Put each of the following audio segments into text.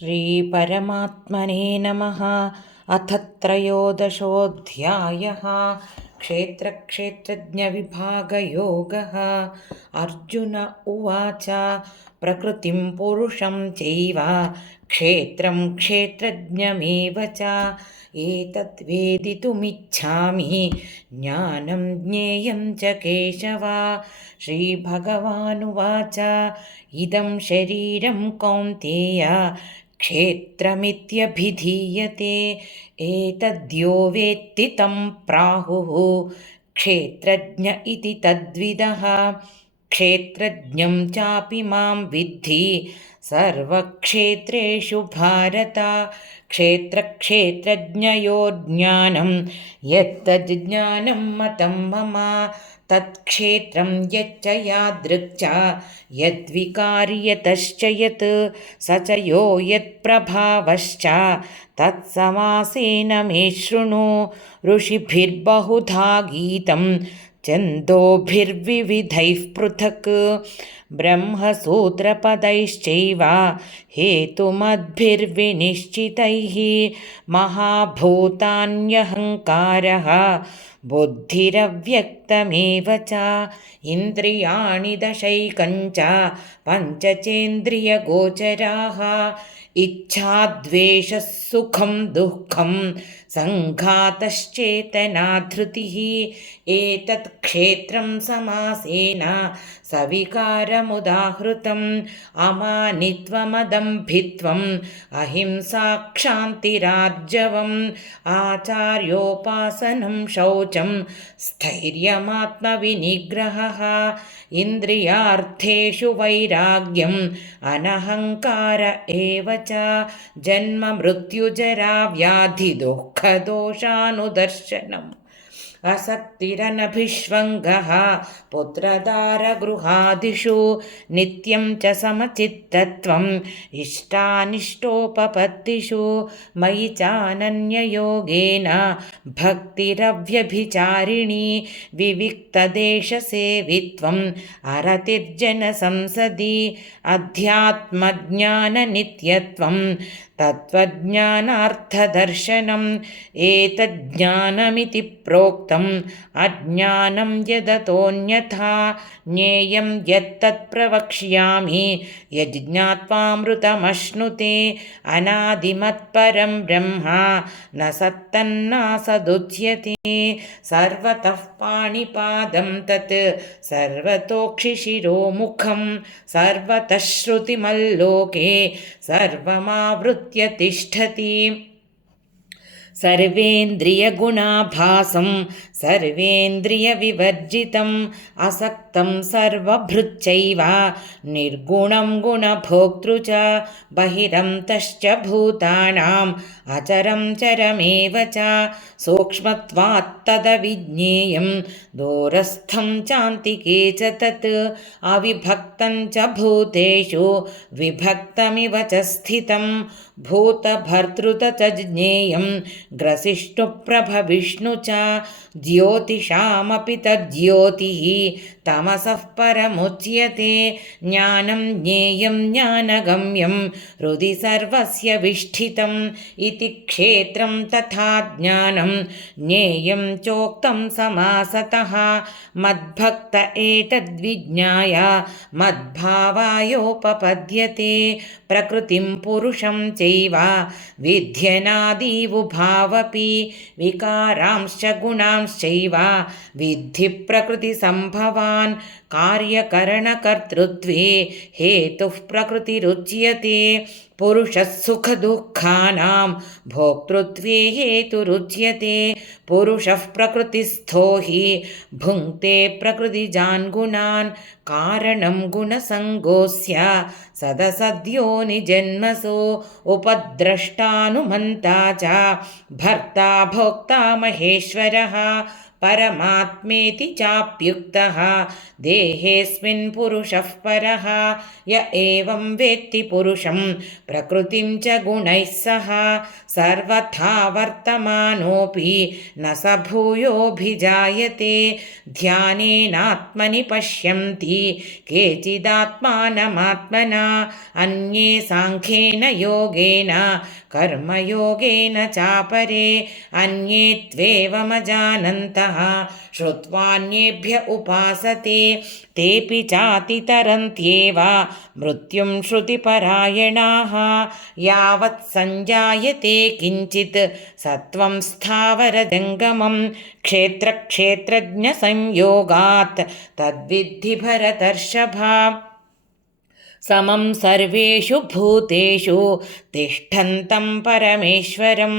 श्रीपरमात्मने नमः। अथ त्रयोदशोऽध्यायः। क्षेत्रक्षेत्रज्ञविभागयोगः। अर्जुन उवाच प्रकृतिं पुरुषं चैव क्षेत्रं क्षेत्रज्ञमेव च एतद्वेदितुमिच्छामि ज्ञानं ज्ञेयं च केशव। श्रीभगवानुवाच इदं शरीरं कौन्तेय क्षेत्रमित्यभिधीयते एतद्यो वेत्ति तं प्राहुः क्षेत्रज्ञ इति तद्विदः। क्षेत्रज्ञं चापि मां विद्धि सर्वक्षेत्रेषु भारत। क्षेत्रक्षेत्रज्ञयोर्ज्ञानं यत्तज्ज्ञानं मतं मम तत्क्षेत्रं यच्च यादृक् च यद्विकारि यतश्च यत् स च यो यत्प्रभावश्च तत्समासेन मे शृणु। ऋषिभिर्बहुधा गीतं छन्दोभिर्विविधैः पृथक् ब्रह्मसूत्रपदैश्चैव हेतुमद्भिर्विनिश्चितैः। महाभूतान्यहङ्कारः बुद्धिरव्यक्तमेव च इन्द्रियाणि दशैकञ्च पञ्चचेन्द्रियगोचराः। इच्छा द्वेषः सुखं दुःखं सङ्घातश्चेतना धृतिः एतत् क्षेत्रं समासेन सविकारमुदाहृतम्। अमानित्वमदम्भित्वम् अहिंसा क्षान्तिरार्जवम् आचार्योपासनं शौचं स्थैर्यमात्मविनिग्रहः इन्द्रियार्थेषु वैराग्यम् अनहङ्कार एव च जन्म मृत्युजरा व्याधि दुःखदोषानुदर्शनम् असक्तिरनभिष्वङ्गः पुत्रदारगृहादिषु नित्यं च समचित्तत्वम् इष्टानिष्टोपपत्तिषु मयि चानन्ययोगेन भक्तिरव्यभिचारिणी विविक्तदेशसेवित्वम् अरतिर्जनसंसदि अध्यात्मज्ञाननित्यत्वम् तत्त्वज्ञानार्थदर्शनम् एतज्ज्ञानमिति प्रोक्तम् अज्ञानं यदतोऽन्यथा ज्ञेयं यत्तत् प्रवक्ष्यामि यज्ज्ञात्वामृतमश्नुते अनादिमत्परं ब्रह्म न सत्तन्नासदुच्यते सर्वतः पाणिपादं तत् सर्वतोक्षिशिरोमुखं सर्वतः श्रुतिमल्लोके सर्वमावृत्य तिष्ठति सर्वेन्द्रियगुणाभासं सर्वेन्द्रियविवर्जितम् असक्तं सर्वभृच्चैव निर्गुणं गुणभोक्तृ च बहिरन्तश्च भूतानाम् अचरं चरमेव च सूक्ष्मत्वात् तदविज्ञेयं दूरस्थं चान्तिके च तत् अविभक्तं च भूतेषु विभक्तमिव च स्थितं भूतभर्तृ च ज्ञेयं ग्रसिष्णुप्रभविष्णु च ज्योतिषामपि तज्ज्योतिः तमसः परमुच्यते ज्ञानं ज्ञेयं ज्ञानगम्यं हृदि सर्वस्य विष्ठितम् इति क्षेत्रं तथा ज्ञानं ज्ञेयं चोक्तं समासतः मद्भक्त एतद्विज्ञाय मद्भावायोपपद्यते प्रकृतिं पुरुषं चैव विध्यनादीवुभावपि विकारांश्च गुणांश्चैव विद्धि प्रकृतिसम्भवान् कार्यकरणकर्तृत्वे हेतुः प्रकृतिरुच्यते पुरुषः सुखदुःखानां भोक्तृत्वे हेतुरुच्यते पुरुषः प्रकृतिस्थो हि भुङ्क्ते प्रकृतिजान् गुणान् कारणं गुणसङ्गोऽस्य सदसद्यो निजन्मसु उपद्रष्टानुमन्ता च भर्ता भोक्ता महेश्वरः परमात्मेति चाप्युक्तः देहेऽस्मिन् पुरुषः परः य एवं वेत्ति पुरुषं प्रकृतिं च गुणैः सह सर्वथा वर्तमानोऽपि न स भूयोऽभिजायते ध्यानेनात्मनि पश्यन्ति केचिदात्मानमात्मना अन्ये साङ्ख्येन योगेन कर्मयोगेन चापरे अन्ये त्वेवमजानन्तः श्रुत्वान्येभ्य उपासते तेऽपि चातितरन्त्येव मृत्युं श्रुतिपरायणाः यावत् सञ्जायते किञ्चित् सत्त्वं स्थावरजङ्गमं क्षेत्रक्षेत्रज्ञसंयोगात् तद्विद्धि भरतर्षभा समं सर्वेषु भूतेषु तिष्ठन्तं परमेश्वरं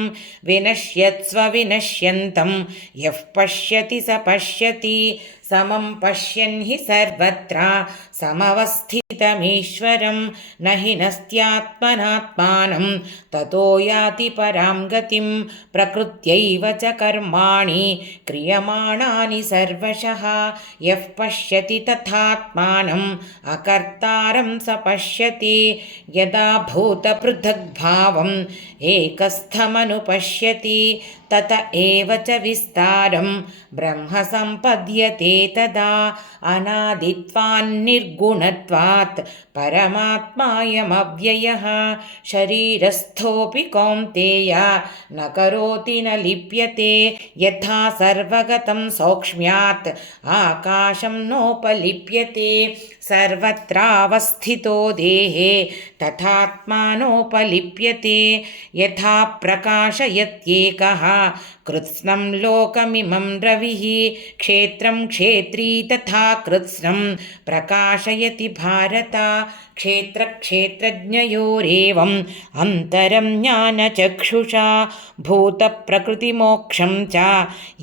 विनश्यत्स्व विनश्यन्तं यः पश्यति स पश्यति समं पश्यन् हि सर्वत्र समवस्थितमीश्वरं न हि नस्त्यात्मनात्मानं ततो याति परां गतिं प्रकृत्यैव च कर्माणि क्रियमाणानि सर्वशः यः पश्यति तथात्मानम् अकर्तारं स पश्यति यदा भूतपृथग्भावम् एकस्थमनुपश्यति तत एव च विस्तारं ब्रह्म सम्पद्यते तदा अनादित्वान्निर्गुणत्वात् परमात्मायमव्ययः शरीरस्थोऽपि कौन्तेय न करोति न लिप्यते यथा सर्वगतं सौक्ष्म्यात् आकाशं नोपलिप्यते सर्वत्रावस्थितो देहे तथात्मानोपलिप्यते यथा प्रकाशयत्येकः कृत्स्नं लोकमिमं रविः क्षेत्रं क्षेत्री तथा कृत्स्नं प्रकाशयति भारत क्षेत्रक्षेत्रज्ञयोरेवम् अन्तरं ज्ञानचक्षुषा भूतप्रकृतिमोक्षं च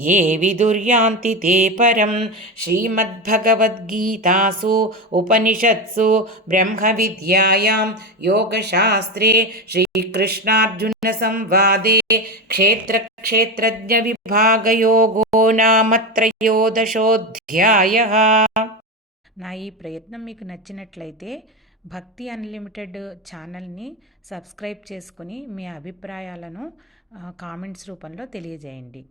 ये विदुर्यान्ति ते परं श्रीमद्भगवद्गीतासु उपनिषत्सु ब्रह्मविद्यायां योगशास्त्रे श्रीकृष्णार्जुनसंवादे क्षेत्रक्षेत्रज्ञविभागयोगो नाम त्रयोदशोऽध्यायः. నా ఈ ప్రయత్నం మీకు నచ్చినట్లయితే భక్తి అన్లిమిటెడ్ ఛానల్ని సబ్స్క్రైబ్ చేసుకుని మీ అభిప్రాయాలను కామెంట్స్ రూపంలో తెలియజేయండి.